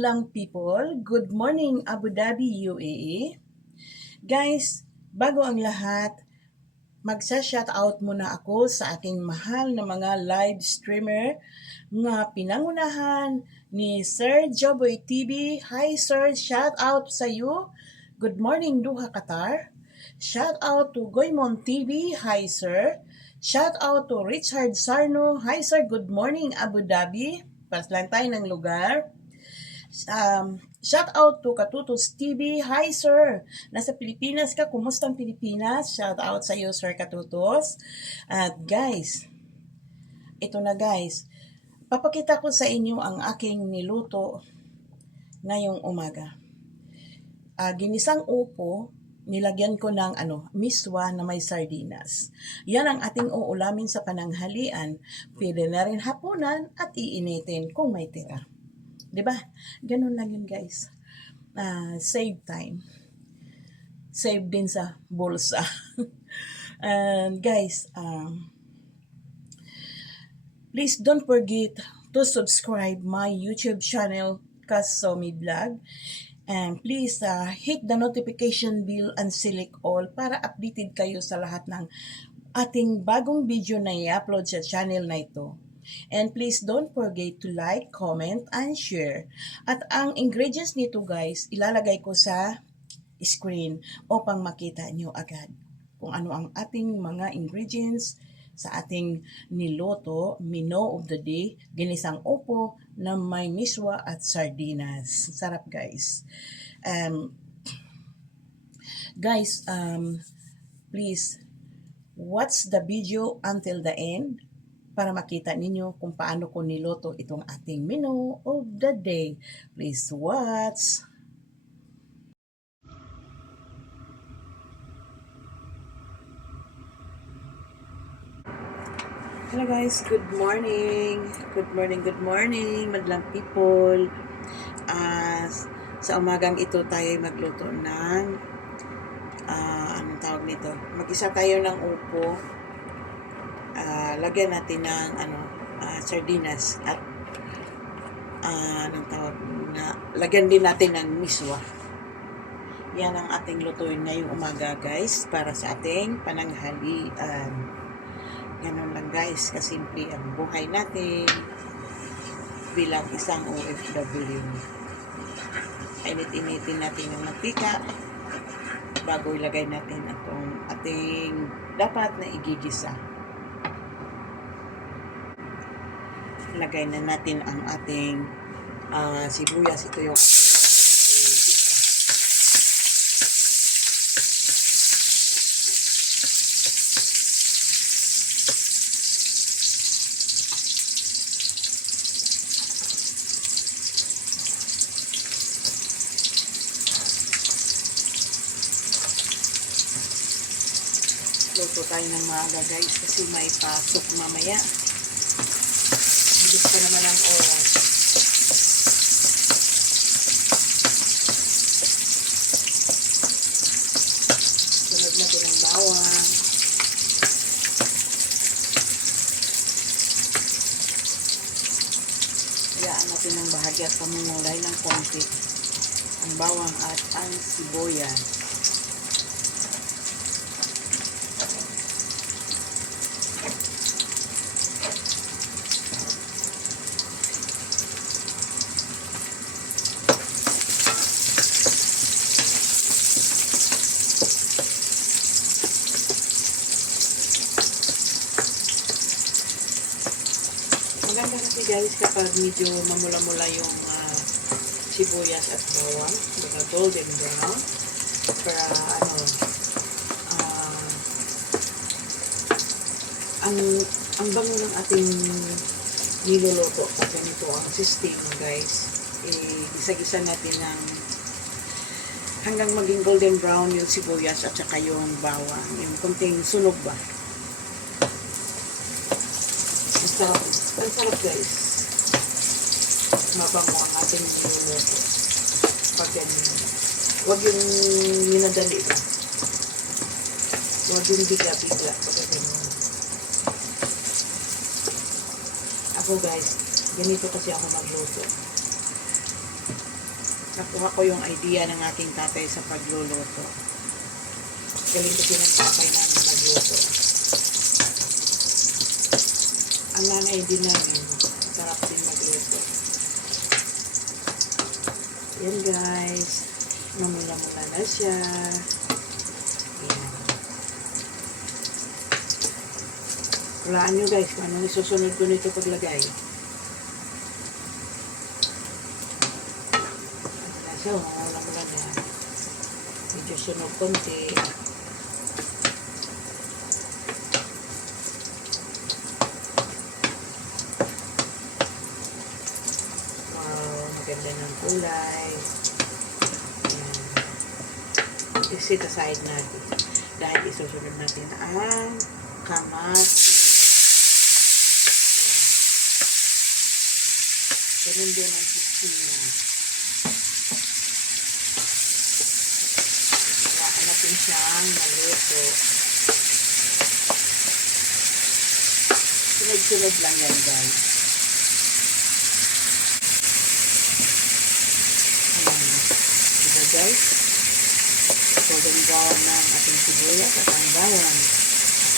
Lang people, good morning Abu Dhabi, UAE. Guys, bago ang lahat, magsa-shoutout muna ako sa aking mahal na mga live streamer nga pinangunahan ni Sir Joboy TV. Hi Sir, shoutout sa iyo. Good morning Duha Qatar. Shoutout to Goymon TV. Hi Sir. Shoutout to Richard Sarno. Hi Sir, good morning Abu Dhabi. Pas lang tayo ng lugar. Shout out to Katutos TV. Hi sir, nasa Pilipinas ka, kumusta ang Pilipinas? Shout out sa iyo sir Katutos. At guys, ito na guys, papakita ko sa inyo ang aking niluto ngayong umaga. Ginisang upo, nilagyan ko ng miswa na may sardinas. Yan ang ating uulamin sa pananghalian. Pwede na rin hapunan at iinitin kung may tira. Diba? Ganun lang yun guys. Save time. Save din sa bulsa. And guys, please don't forget to subscribe my YouTube channel, Kasomi Vlog. And please hit the notification bell and select all para updated kayo sa lahat ng ating bagong video na i-upload sa channel na ito. And please don't forget to like, comment, and share. At ang ingredients nito guys, ilalagay ko sa screen upang makita nyo agad kung ano ang ating mga ingredients sa ating niloto, menu of the day, ginisang upo na may miswa at sardinas. Sarap guys. Guys, please watch the video until the end para makita ninyo kung paano ko niloto itong ating menu of the day. Please watch. Hello guys, good morning. Good morning, good morning, madlang people. Sa umagang ito tayo magluto ng anong tawag nito? Mag-isa tayo ng upo. Lagyan natin ng sardinas at anong tawag na lagyan din natin ng miswa. Yan ang ating lutuin ngayong umaga guys para sa ating pananghalian. Ganun lang guys, kasimple ang buhay natin bilang isang OFW. Init-initin natin yung mantika bago ilagay natin itong ating dapat na igigisa. Lagay na natin ang ating sibuyas. Ito yung ating luto tayo ng maaga guys kasi may pasok mamaya. Bilis pa naman ang oras. Sunod natin ang bawang. Hayaan natin ang bahagya at pamumulay ng konti ang bawang at ang sibuyas. Maganda kasi guys kapag medyo mamula-mula yung sibuyas at bawang, mga golden brown, para ang bango ng ating niluluto pag ganito ang system guys, gisa-gisa natin ng hanggang maging golden brown yung sibuyas at saka yung bawang, yung konting sunog ba. Ang sarap guys. Mabango ang ating niluluto. Pag ganyan. Huwag yung minadali ba. Huwag yung bigla-bigla. Pag ganyan. Ako guys, ganito kasi ako magluto. Nakuha ko yung idea ng aking tatay sa pagluluto. Galing kasi ng tatay namin magluto. Ang nanay din namin, sarap din magluto. Yan guys, namula-mula na siya. Yan. Walaan nyo guys kung anong isusunod ko nito paglagay. So, namula-mula na. Medyo sunog konti. Ganda ng kulay. Ayan. I-set aside natin. Dahil isusunod natin ang kamatis. Ganun din ang sisina. Kailangan natin siyang maluto. Sunod-sunod lang yan guys. Guys, golden brown ng ating sibuyas at ang bawang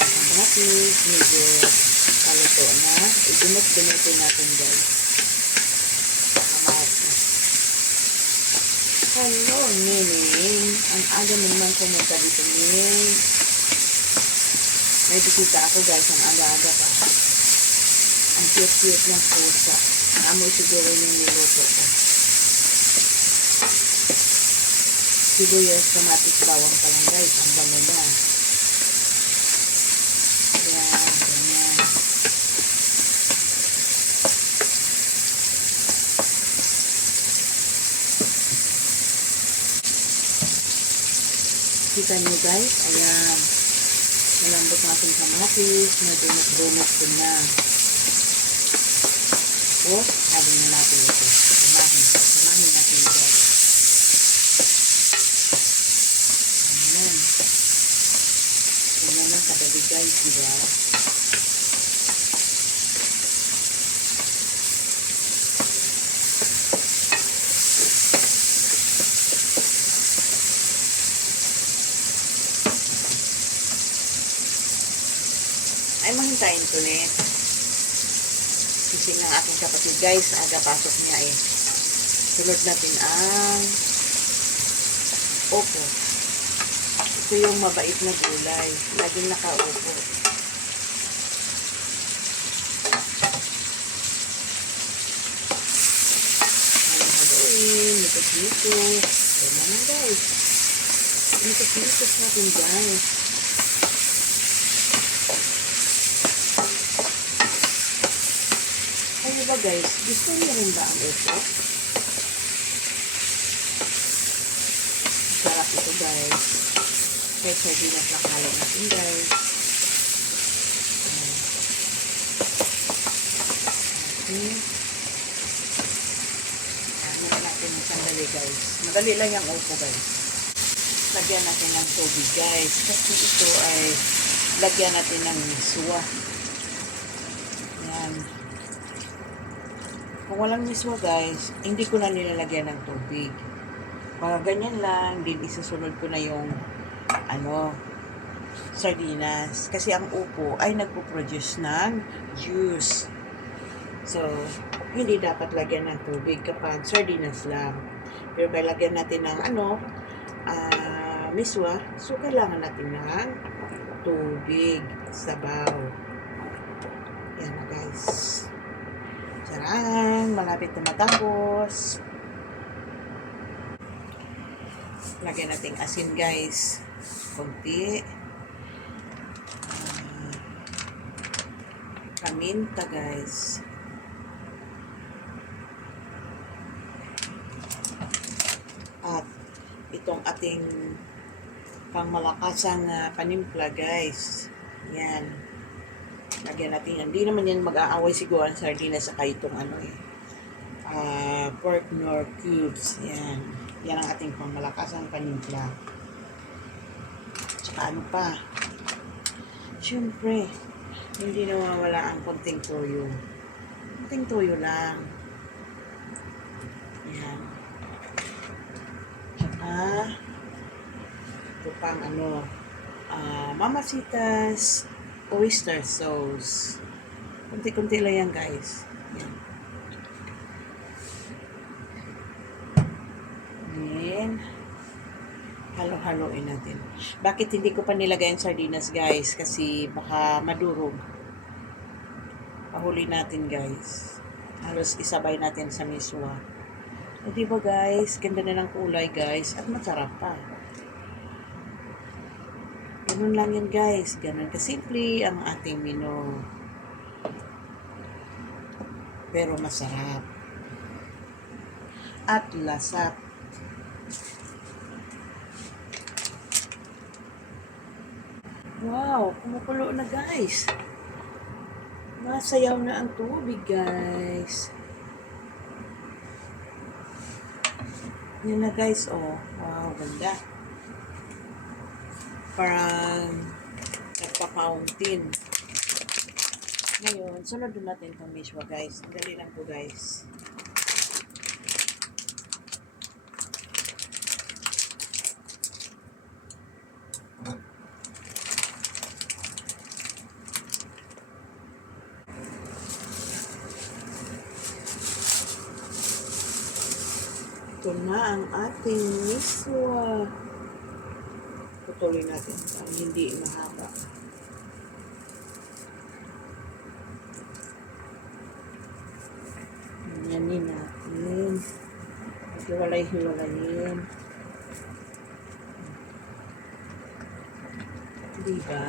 at ang kamatis, medyo kaluto na. I-dumot-dumotin natin guys. Kamatis. Hello, Nining. Ang aga mo naman pumunta dito, Nining. May bisita ako guys, ang aga-aga pa. Ang cute-cute ng pusa. Amoy siguro yung niluto ko. Sibuyas, kamatis, bawang pa lang guys. Ang bango niya. Ayan, ganyan. Kita nyo guys, ayan. Malambot natin kamatis. Nadunot-dunot ko na. Tapos, sabi na natin ito. Samahin natin guys. Kadali guys, diba? Ay, mahintayin ko na. Gising ng aking kapatid guys, aga pasok niya eh. Sunod natin ang opo. Ito yung mabait na gulay. Laging nakaupo. Haluin. Mitos-mitos. Ito naman guys. Mitos-mitos natin guys. Ano ba guys? Gusto niyo rin ba ang opo? Sarap ito guys. Kahit sardinas lang halo natin guys. Okay. Ano natin yung sandali guys. Madali lang yung opo guys. Lagyan natin ng tubig guys. Kasi ito ay lagyan natin ng miswa. Yan. Kung walang miswa guys, hindi ko na nilalagyan ng tubig. Mga ganyan lang. Din isusunod ko na yung sardinas. Kasi ang upo ay nagpo-produce ng juice. So, hindi dapat lagyan ng tubig kapag sardinas lang. Pero kaya lagyan natin ng miswa, so kailangan natin ng tubig, sabaw. Yan na guys. Sarang, malapit na matapos. Lagyan natin asin guys. Konti. Paminta guys. At itong ating pangmalakasang panimpla guys. Yan. Lagyan natin yan. Hindi naman yan mag-aaway siguro ang sardinas sa itong pork nor cubes. Yan. Yan ang ating pangmalakasang panimpla. Tsaka ano pa. Siyempre, hindi nawawala ang konting toyo. Konting toyo lang. Yan. na ito pang Mamacita's oyster sauce. Kunti-kunti lang yan, guys. Yan. Then, halo-haloin natin. Bakit hindi ko pa nilagay ang sardinas, guys? Kasi baka madurog. Pahuli natin, guys. Halos isabay natin sa miswa. O, diba, guys? Ganda na ng kulay, guys. At masarap pa. Ganun lang yan, guys. Ganun kasimple ang ating menu. Pero masarap. At lasap. Wow, kumukulo na, guys. Masayaw na ang tubig, guys. Yan na, guys, oh. Wow, ganda. Parang nagpa-fountain. Ngayon, sunod natin itong miswa, guys. Dali lang po, guys. Ito na ang ating miswa. Tutuloy natin para hindi mahaba. Ganyanin natin. Hiwalay-hiwalayin. Diba?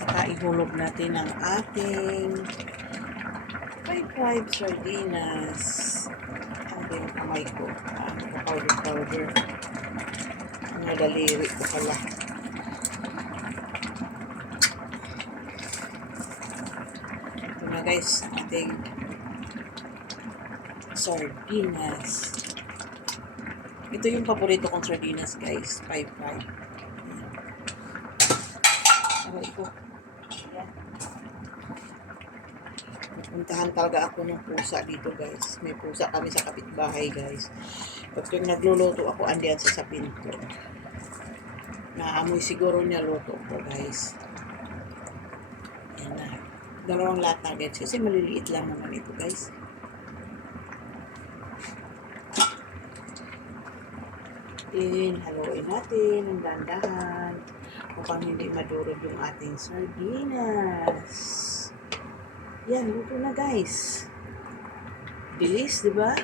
Saka ihulog natin ang ating 5 sardinas. Ang yung kamay ko. Powder. Ang daliri ko pala. Ito na, guys, ating sardinas. Ito yung paborito kong sardinas, guys. 5. Aray ko. Puntahan talaga ako ng pusa dito, guys. May pusa kami sa kapitbahay, guys. Pag yung nagluluto ako, andiyan sa pinto. Naamoy siguro niya luto ko, guys. Yan na. 2 lata, guys. Kasi maliliit lang naman ito, guys. Haluin natin ng dahan-dahan upang hindi madurog yung ating sardinas. Yan, luto na, guys. Bilis, di ba?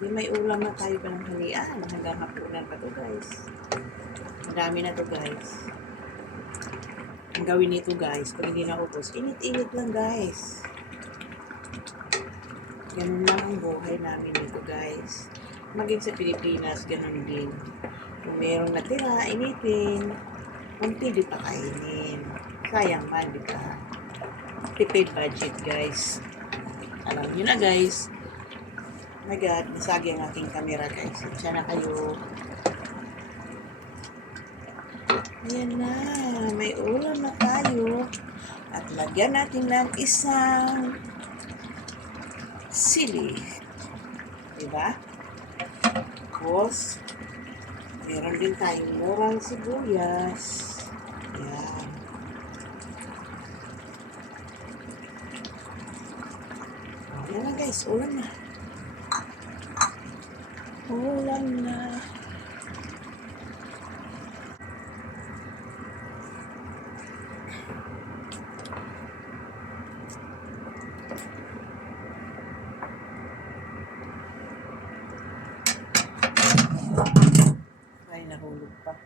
May ulam na tayo pa ng halian. Hanggang hapunan pa to, guys. Madami na to, guys. Ang gawin nito, guys, kung hindi naubos, init-init lang, guys. Ganun lang ang buhay namin dito, guys. Maging sa Pilipinas, ganun din. Kung mayroong natira, initin. Kunti di pa kainin. Sayang man, di ba? Prepaid budget, guys. Alam nyo na, guys. Oh my God, nasagi ang aking camera, guys. Siya na kayo. Ayan na. May ulam na tayo. At lagyan natin ng isang sili. Diba? Tapos, meron din tayong murang sibuyas. Ayan. Ayan na, guys. Ulam na. Ulam na. Ay, nahulog pa.